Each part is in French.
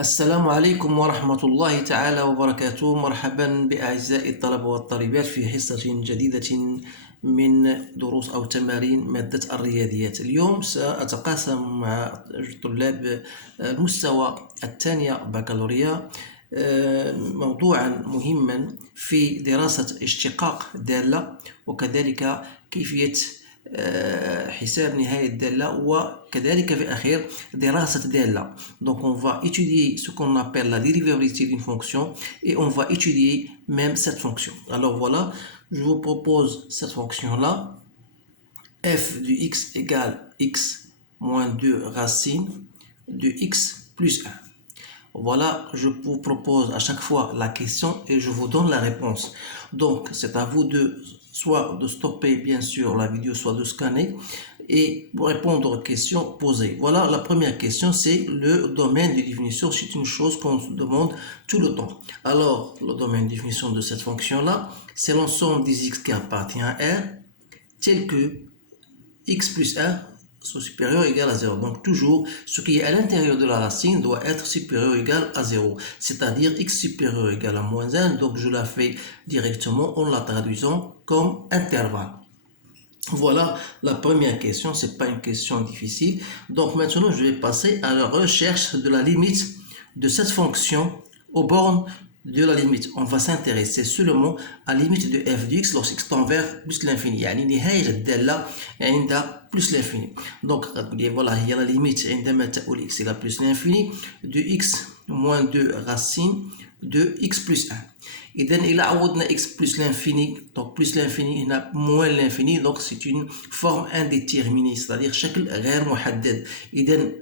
السلام عليكم ورحمة الله تعالى وبركاته. مرحبا بأعزائي الطلبة والطالبات في حصة جديدة من دروس أو تمارين مادة الرياضيات. اليوم سأتقاسم مع طلاب المستوى الثانية بكالوريا موضوعا مهما في دراسة اشتقاق دالة، وكذلك كيفية حساب نهاية الدالة، وكذلك في الأخير دراسة دالة. Donc on va étudier ce qu'on appelle la dérivabilité d'une fonction et on va étudier même cette fonction. Alors voilà, je vous propose cette fonction-là. F de x égale x moins 2 racine de x plus 1. Voilà, je vous propose à chaque fois la question et je vous donne la réponse. Donc, c'est à vous de soit de stopper bien sûr la vidéo, soit de scanner et pour répondre aux questions posées. Voilà, la première question, c'est le domaine de définition. C'est une chose qu'on se demande tout le temps. Alors, le domaine de définition de cette fonction-là, c'est l'ensemble des x qui appartient à R, tel que x plus 1 soit supérieur ou égal à 0. Donc toujours, ce qui est à l'intérieur de la racine doit être supérieur ou égal à 0. C'est-à-dire x supérieur ou égal à moins 1. Donc je la fais directement en la traduisant comme intervalle. Voilà la première question, c'est pas une question difficile. Donc maintenant, je vais passer à la recherche de la limite de cette fonction aux bornes de la limite. On va s'intéresser seulement à la limite de f de x lorsque x tend vers plus l'infini. يعني نهاية الدالة عند plus l'infini. Donc voilà, il y a la limite عندما تؤول x إلى plus l'infini de x moins 2 racine de x plus 1. إذا إلى عوضنا x plus l'infini, donc plus l'infini هنا moins l'infini, donc c'est une forme indéterminée, c'est-à-dire شكل غير محدد. إذا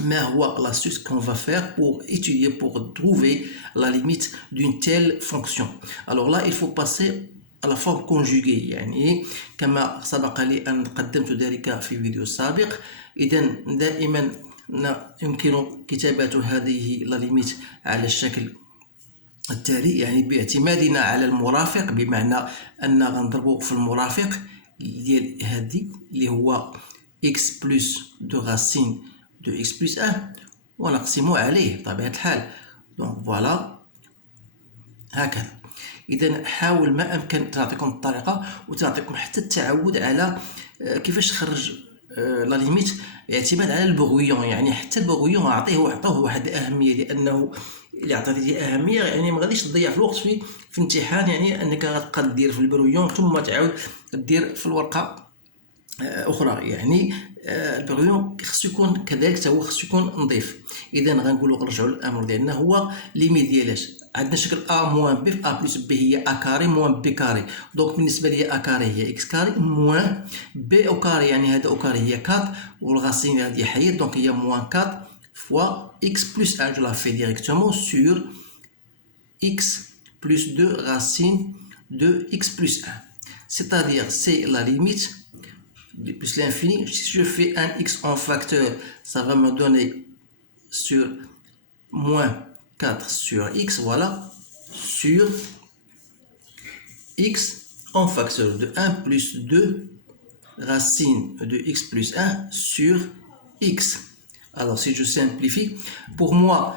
ما هو l'astuce qu'on va faire pour étudier, pour trouver la limite d'une telle fonction? Alors là, il faut passer à la forme conjuguée، يعني كما سبق لي أن قدمت ذلك في فيديو سابق. إذا دائما يمكن كتابة هذه la limite على الشكل التالي، يعني باعتمادنا على المرافق، بمعنى أن غنضربو في المرافق ديال هذه اللي هو x plus 2 racine de x plus 1 ونقسمه عليه بطبيعة الحال. donc voilà هكذا. إذا حاول ما أمكن تعطيكم الطريقة وتعطيكم حتى التعود على كيفاش تخرج لا ليميت اعتماد على البغويون. يعني حتى البغويون عطوه واحد الأهمية، لأنه اللي عطيتي أهمية يعني ما غاديش تضيع في الوقت في امتحان، يعني أنك غتبقى دير في البغويون ثم تعاود دير في الورقة أخرى. يعني البغيون خصو يكون كذلك، هو خصو يكون نظيف. إذا غنقولوا نرجعوا للأمر ديالنا، هو ليميت ديالاش عندنا شكل a موان b في a بلس b هي a كاري موان b كاري. دونك بالنسبة لي a كاري هي x كاري موان b او كاري، يعني هذا او كاري هي 4 والغاسين هذه حيد، دونك هي موان 4 fois x plus 1. Je la fais directement sur x plus 2 racine de x plus 1. C'est-à-dire, c'est la limite de plus l'infini. Si je fais un x en facteur, ça va me donner sur moins 4 sur x, voilà, sur x en facteur de 1 plus 2 racine de x plus 1 sur x. Alors si je simplifie, pour moi,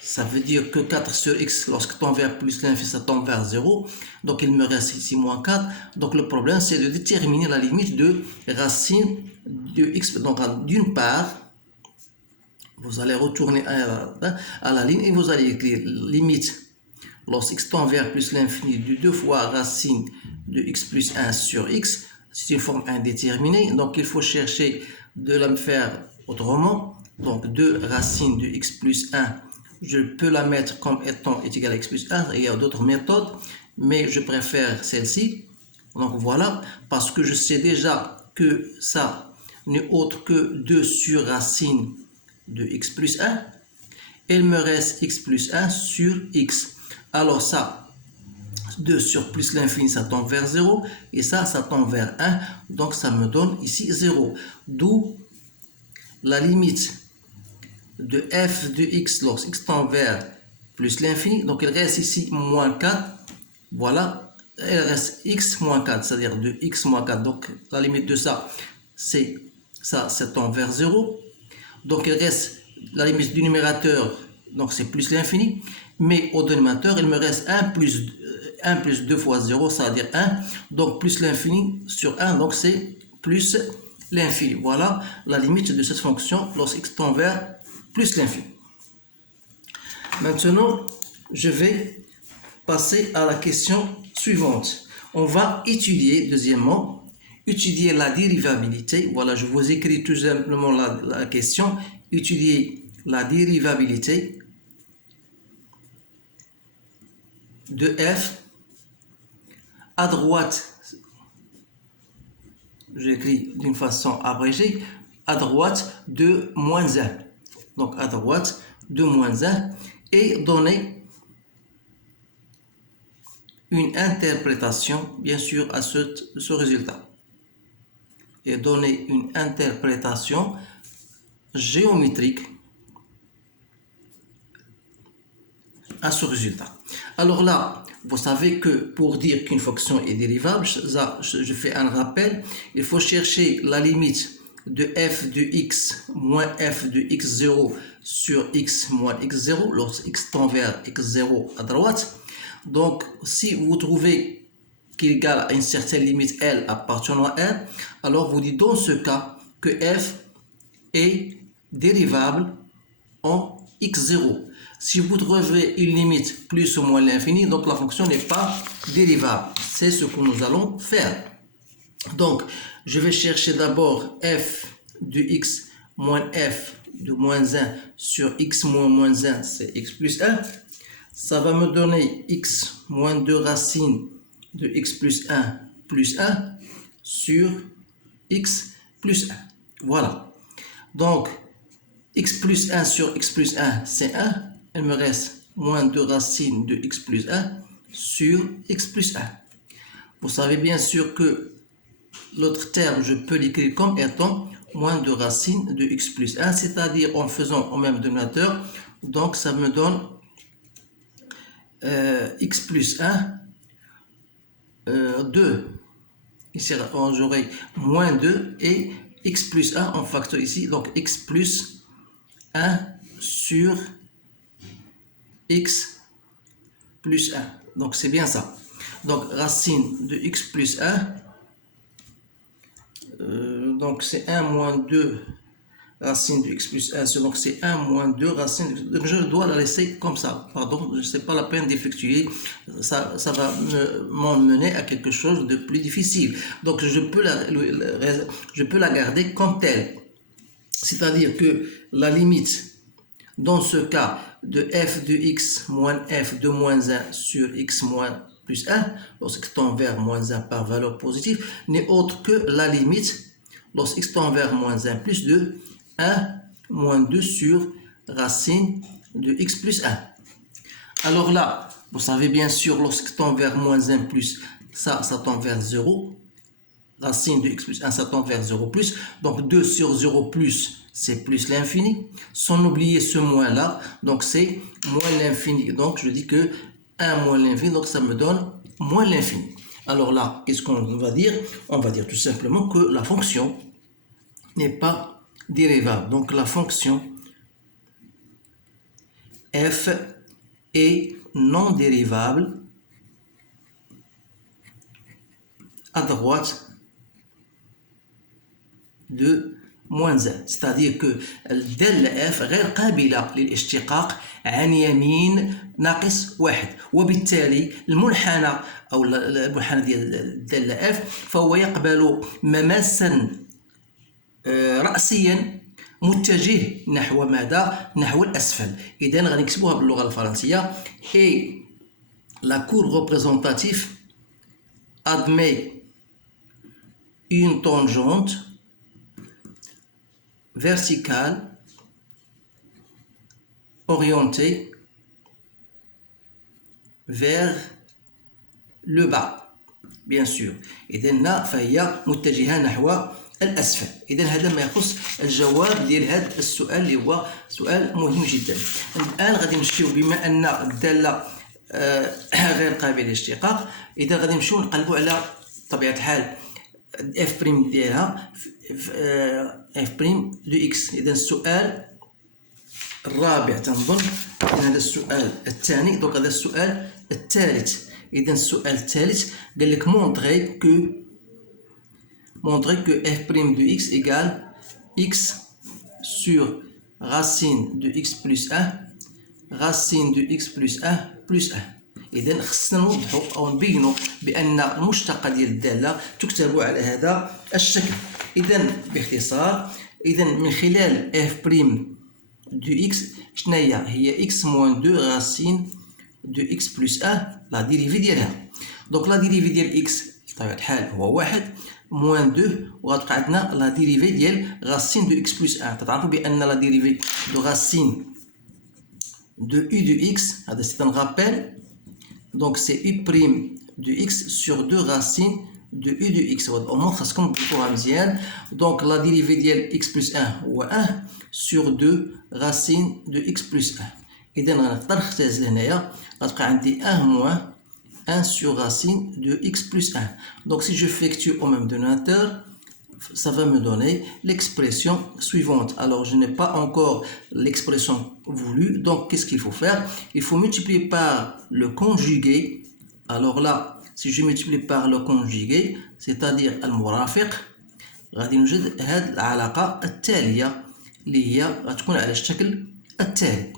ça veut dire que 4 sur x, lorsque tend vers plus l'infini, ça tend vers 0. Donc il me reste ici moins 4. Donc le problème, c'est de déterminer la limite de racine de x. Donc d'une part, vous allez retourner à la ligne et vous allez écrire limite lorsque x tend vers plus l'infini de 2 fois racine de x plus 1 sur x. C'est une forme indéterminée. Donc il faut chercher de la faire autrement. Donc 2 racine de x plus 1, je peux la mettre comme étant est égal à x plus 1. Il y a d'autres méthodes, mais je préfère celle-ci. Donc voilà, parce que je sais déjà que ça n'est autre que 2 sur racine de x plus 1. Il me reste x plus 1 sur x. Alors ça, 2 sur plus l'infini, ça tend vers 0. Et ça tend vers 1. Donc ça me donne ici 0. D'où la limite de f de x lorsque x tend vers plus l'infini. Donc il reste ici moins 4. Voilà. Il reste x moins 4, c'est-à-dire de x moins 4. Donc la limite de ça, c'est ça tend vers 0. Donc il reste la limite du numérateur, donc c'est plus l'infini, mais au dénominateur, il me reste 1 plus 2 fois 0, c'est-à-dire 1, donc plus l'infini sur 1, donc c'est plus l'infini. Voilà la limite de cette fonction lorsqu'x tend vers plus l'infini. Maintenant, je vais passer à la question suivante. On va étudier, deuxièmement, étudier la dérivabilité. Voilà, je vous écris tout simplement la question. Étudier la dérivabilité de f. À droite, j'écris d'une façon abrégée, à droite de moins 1. Donc à droite de moins 1 et donner une interprétation, bien sûr, à ce résultat. Et donner une interprétation géométrique à ce résultat. Alors là, vous savez que pour dire qu'une fonction est dérivable, je fais un rappel, il faut chercher la limite de f de x moins f de x0 sur x moins x0 lorsque x tend vers x0 à droite. Donc, si vous trouvez qu'il égale à une certaine limite L appartenant à R, alors vous dites dans ce cas que f est dérivable en x0. Si vous trouvez une limite plus ou moins l'infini, donc la fonction n'est pas dérivable. C'est ce que nous allons faire. Donc, je vais chercher d'abord f de x moins f de moins 1 sur x moins 1, c'est x plus 1. Ça va me donner x moins 2 racine de x plus 1 sur x plus 1. Voilà. Donc, x plus 1 sur x plus 1, c'est 1. Il me reste moins 2 racines de x plus 1 sur x plus 1. Vous savez bien sûr que l'autre terme, je peux l'écrire comme étant moins 2 racines de x plus 1, c'est-à-dire en faisant au même dénominateur. Donc, ça me donne x plus 1, 2. Ici, j'aurai moins 2 et x plus 1 en facteur ici. Donc, x plus 1 sur x plus 1. Donc, c'est bien ça. Donc, racine de x plus 1. Donc, c'est 1 moins 2 racine de x plus 1. Donc, c'est 1 moins 2 racine. Donc, je dois la laisser comme ça. Pardon, ce n'est pas la peine d'effectuer. Ça va m'emmener à quelque chose de plus difficile. Donc, je peux la garder comme telle. C'est-à-dire que la limite, dans ce cas, de f de x moins f de moins 1 sur x moins plus 1, lorsque tend vers moins 1 par valeur positive, n'est autre que la limite, lorsque x tend vers moins 1 plus 2, 1 moins 2 sur racine de x plus 1. Alors là, vous savez bien sûr, lorsque tend vers moins 1 plus, ça tend vers 0. Racine de x plus 1, ça tend vers 0 plus. Donc 2 sur 0 plus, c'est plus l'infini. Sans oublier ce moins là, donc c'est moins l'infini. Donc je dis que 1 moins l'infini, donc ça me donne moins l'infini. Alors là, qu'est-ce qu'on va dire? On va dire tout simplement que la fonction n'est pas dérivable. Donc la fonction f est non dérivable à droite de moins 1. C'est-à-dire que الدالة f غير قابلة للاشتقاق عن يمين ناقص واحد، وبالتالي المنحنى أو المنحنى ديال الدالة f فهو يقبل مماسا رأسيا متجه نحو ماذا؟ نحو الأسفل. إذا غادي نكتبوها باللغة الفرنسية. Et la courbe représentative admet une tangente verticale orientée vers le bas bien sûr. إذا هنا فهي متجهة نحو الأسفل. إذا هذا ما يخص الجواب ديال هذا السؤال اللي هو سؤال مهم جدا. الآن غادي نمشيو بما أن الدالة غير قابلة للاشتقاق، إذا غادي نمشيو نقلبوا على طبيعة الحال اف بريم ديالها اف بريم دو اكس. اذا السؤال الرابع تنظن هذا السؤال الثاني. دونك هذا السؤال الثالث. إذا السؤال الثالث قال لك montrer que f' de x égale x sur racine de x plus 1 racine de x plus 1 plus 1. إذا خصنا نوضحوا أو نبينوا بأن المشتقة ديال الدالة تكتب على هذا الشكل. إذا باختصار، إذا من خلال f' دو x شنو هي x moins 2 racine de x plus 1 لا ديريفي ديالها. دونك لا ديريفي ديال x بطبيعة الحال هو 1 موان 2 وغتبقى عندنا لا ديريفي ديال racine de x plus 1. تتعرفوا بأن لا ديريفي دو racine de u de x هذا c'est un rappel. Donc c'est u' de x sur 2 racines de u de x. Au moins خاصكم تضيفوها مزيان. Donc la dérivée ديال x plus 1 هو 1 sur 2 racine de x plus 1. إذا غنقدر نختزل هنايا غتبقى عندي 1 moins 1 sur racine de x plus 1. Donc si je effectue au même dénominateur, ça va me donner l'expression suivante. Alors je n'ai pas encore l'expression voulue, donc qu'est-ce qu'il faut faire? Il faut multiplier par le conjugué. Alors là, si je multiplie par le conjugué, c'est-à-dire المرافق، غادي نوجد هذه العلاقة التالية اللي هي غتكون على الشكل التالي.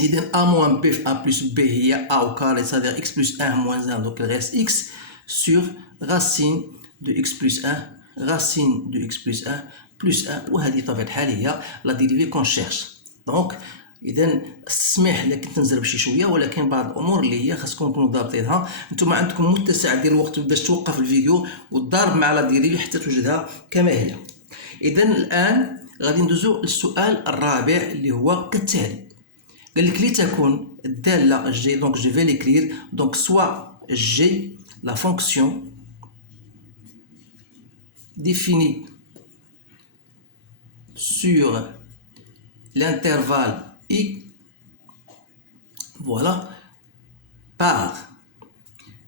إذا a moins b a plus b هي a au carré, c'est-à-dire x plus 1 moins 1, donc il reste x sur racine de x plus 1 racine de x plus 1 plus 1. وهذه طبيعة الحال هي لا ديريفي كون شيرش. دونك إذا السماح لك كنت نزرب شي شوية، ولكن بعض الأمور اللي هي خاصكم تكونوا ضابطينها. نتوما عندكم متسع ديال الوقت باش توقف الفيديو وتضارب مع لا ديريفي حتى توجدها كما هي. إذا الآن غادي ندوزو للسؤال الرابع اللي هو كالتالي. قال لك لتكون الدالة g، donc je vais l'écrire، donc soit g la fonction définie sur l'intervalle i, voilà, par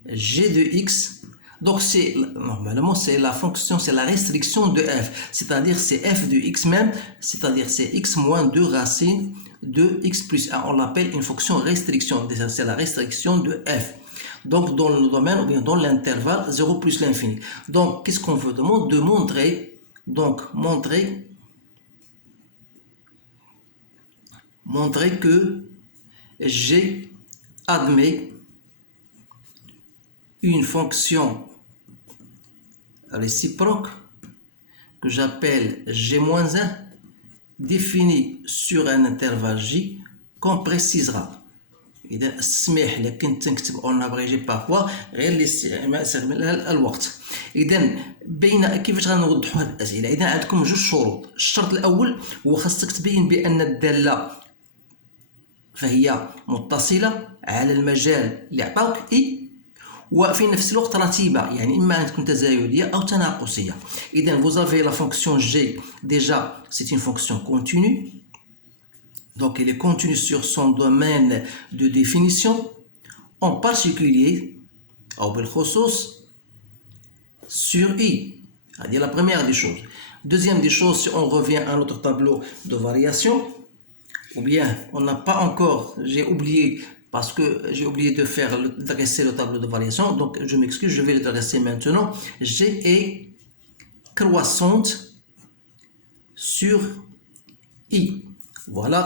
g de x. Donc c'est normalement c'est la fonction, c'est la restriction de f, c'est-à-dire c'est f de x même, c'est-à-dire c'est x moins 2 racines de x plus 1. On l'appelle une fonction restriction, c'est la restriction de f. Donc dans le domaine ou bien dans l'intervalle 0 plus l'infini. Donc qu'est-ce qu'on veut de montrer? Donc montrer que g admet une fonction réciproque que j'appelle g-1 définie sur un intervalle j qu'on précisera. إذا اسمح لك كنت نكتب اون ابريجي بارفوا غير لاستعمال الوقت. إذا بين كيفاش غنوضحوا هذه الأسئلة؟ إذا عندكم جوج شروط. الشرط الأول هو خاصك تبين بأن الدالة فهي متصلة على المجال اللي عطاوك إي، وفي نفس الوقت رتيبة، يعني إما أن تكون تزايدية أو تناقصية. إذا vous avez la fonction g, déjà c'est une fonction continue. Donc, il est continu sur son domaine de définition, en particulier, au بالخصوص, sur i. C'est la première des choses. Deuxième des choses, si on revient à notre tableau de variation, ou bien on n'a pas encore, j'ai oublié, parce que j'ai oublié de dresser le tableau de variation, donc je m'excuse, je vais le dresser maintenant. G est croissante sur i. Voilà,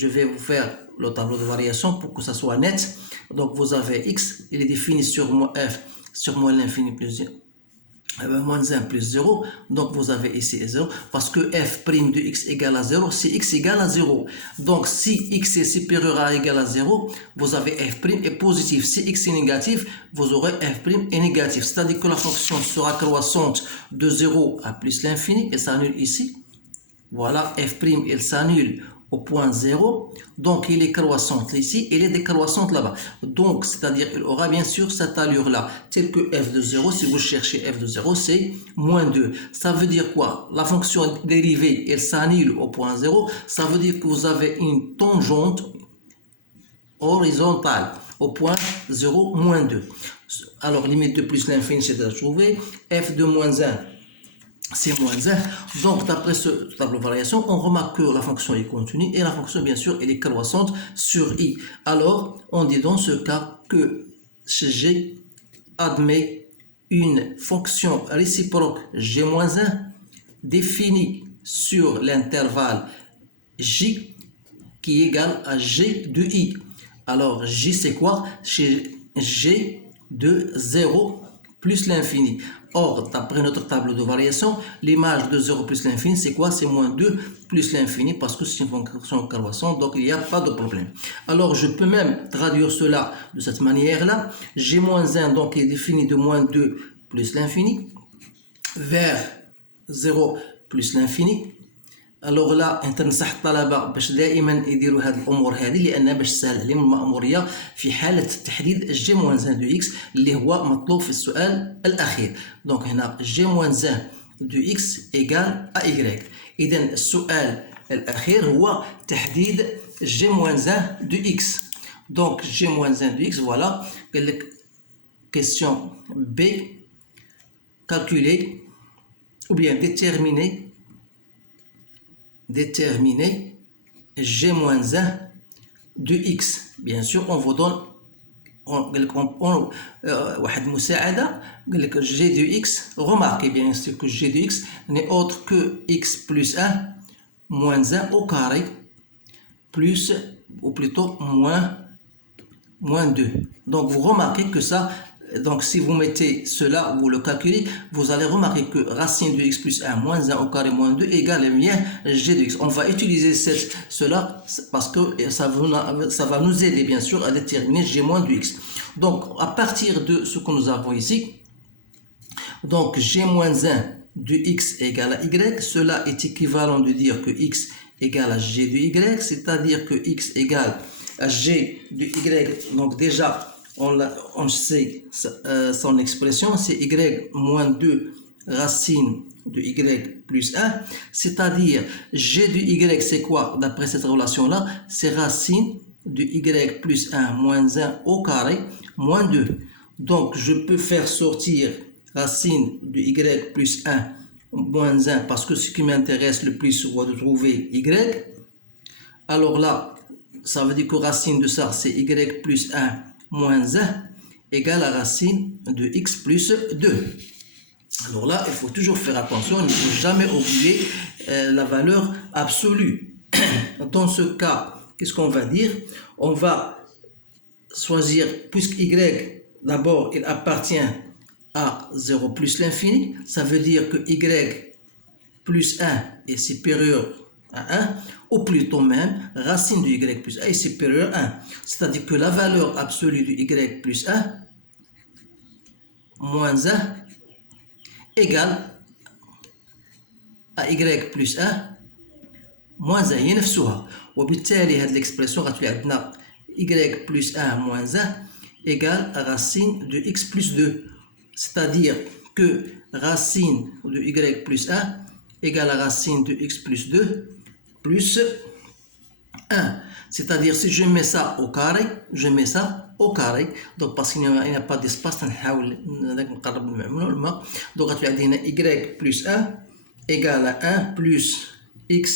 je vais vous faire le tableau de variation pour que ça soit net. Donc vous avez x, il est défini sur f sur moins l'infini plus moins 1 plus 0. Donc vous avez ici 0 parce que f' de x égale à 0 si x égale à 0. Donc si x est supérieur à égal à 0, vous avez f' est positif. Si x est négatif, vous aurez f' est négatif. C'est-à-dire que la fonction sera croissante de 0 à plus l'infini et s'annule ici. Voilà, f' il s'annule au point 0, donc il est croissante ici, il est décroissante là-bas. Donc, c'est-à-dire il aura bien sûr cette allure-là, telle que f de 0, si vous cherchez f de 0, c'est moins 2. Ça veut dire quoi? La fonction dérivée, elle s'annule au point 0, ça veut dire que vous avez une tangente horizontale au point 0, moins 2. Alors, limite de plus l'infini, c'est à trouver, f de moins 1. c'est moins 1. Donc, d'après ce tableau de variation, on remarque que la fonction est continue et la fonction, bien sûr, elle est croissante sur i. Alors, on dit dans ce cas que g admet une fonction réciproque g-1 définie sur l'intervalle j qui est égal à g de i. Alors, j c'est quoi? C'est g de 0 plus l'infini. Or, d'après notre tableau de variation, l'image de 0 plus l'infini, c'est quoi? C'est moins 2 plus l'infini parce que c'est une fonction croissante, donc il n'y a pas de problème. Alors, je peux même traduire cela de cette manière-là. G-1 donc est défini de moins 2 plus l'infini vers 0 plus l'infini. الوغ لا انت ننصح الطلبه باش دائما يديروا هذه الامور هذه لانها باش تسهل عليهم الماموريه في حاله تحديد جي موان 1 دو اكس اللي هو مطلوب في السؤال الاخير. دونك هنا جي موان 1 دو اكس ايكال ا اي. اذا السؤال الاخير هو تحديد جي موان 1 دو اكس. دونك جي موان 1 دو اكس فوالا قال لك كيسيون بي كالكولي ou bien déterminer g-1 de x. Bien sûr, on vous donne واحد مساعدة قال لك g de x. Remarquez bien sûr que g de x n'est autre que x plus 1 moins 1 au carré plus, ou plutôt moins 2. Donc vous remarquez que ça, donc si vous mettez cela, vous le calculez, vous allez remarquer que racine de x plus 1 moins 1 au carré moins 2 égale bien g de x. On va utiliser cela parce que ça va nous aider bien sûr à déterminer g moins de x. Donc à partir de ce que nous avons ici, donc g moins 1 de x égale à y, cela est équivalent de dire que x égale à g de y, c'est-à-dire que x égale à g de y. Donc déjà on sait son expression, c'est y moins 2 racine de y plus 1, c'est-à-dire g de y c'est quoi d'après cette relation là? C'est racine de y plus 1 moins 1 au carré moins 2. Donc je peux faire sortir racine de y plus 1 moins 1 parce que ce qui m'intéresse le plus c'est de trouver y. Alors là ça veut dire que racine de ça c'est y plus 1 moins 1 égale à racine de x plus 2. Alors là, il faut toujours faire attention, il ne faut jamais oublier la valeur absolue. Dans ce cas, qu'est-ce qu'on va dire? On va choisir, puisque y, d'abord, il appartient à 0 plus l'infini, ça veut dire que y plus 1 est supérieur à 1, ou plutôt même racine de y plus 1 est supérieure à 1. C'est-à-dire que la valeur absolue de y plus 1 moins 1 égale à y plus 1 moins 1 هي نفسها. وبالتالي هذه l'expression غتولي عندنا y plus 1 moins 1 égale à racine de x plus 2. C'est-à-dire que racine de y plus 1 égale à racine de x plus 2 plus 1. C'est-à-dire si je mets ça au carré, je mets ça au carré. Donc parce qu'il n'y a pas d'espace, نحاول نقرب المعمولة والماء. Donc غتولي عندنا y plus 1 égale à 1 plus x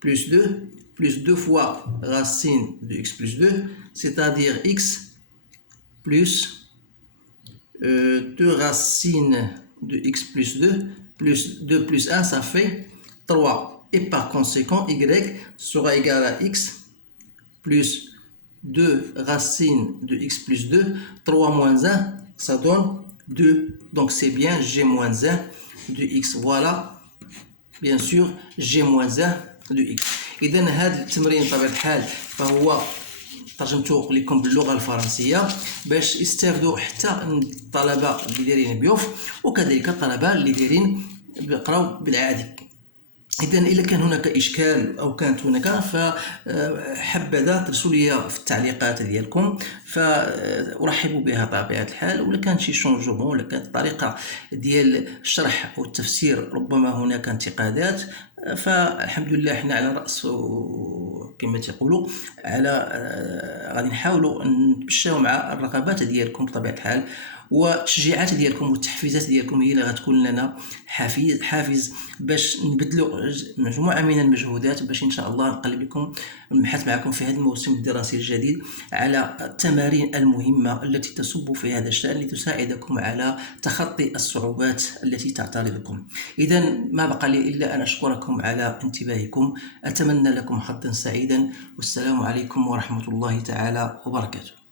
plus 2 plus 2 fois racine de x plus 2, c'est-à-dire x plus 2 racines de x plus 2 plus 2 plus 1, ça fait 3. Et par conséquent, y sera égal à x plus 2 racines de x plus 2, 3 moins 1, ça donne 2. Donc c'est bien g moins 1 de x. Voilà, bien sûr, g moins 1 de x. إذا هذا التمرين بطبيعة الحال فهو ترجمته لكم باللغة الفرنسية باش يستافدوا حتى الطلبة اللي دايرين بيوف وكذلك الطلبة اللي دايرين بيقراو بالعادي. إذا إذا كان هناك إشكال أو كانت هناك فحبذا ترسلوا لي في التعليقات ديالكم فأرحب بها بطبيعة الحال. ولا كان شي شونجمون ولا كانت الطريقة ديال الشرح أو التفسير ربما هناك انتقادات فالحمد لله احنا على رأس كما تقولوا على غادي نحاولوا نتمشاو مع الرغبات ديالكم بطبيعة الحال والتشجيعات ديالكم والتحفيزات ديالكم هي اللي غتكون لنا حافز باش نبذلوا مجموعه من المجهودات باش ان شاء الله نقلب لكم ونبحث معكم في هذا الموسم الدراسي الجديد على التمارين المهمه التي تصب في هذا الشان لتساعدكم على تخطي الصعوبات التي تعترضكم. اذا ما بقى لي الا ان اشكركم على انتباهكم، اتمنى لكم حظا سعيدا، والسلام عليكم ورحمه الله تعالى وبركاته.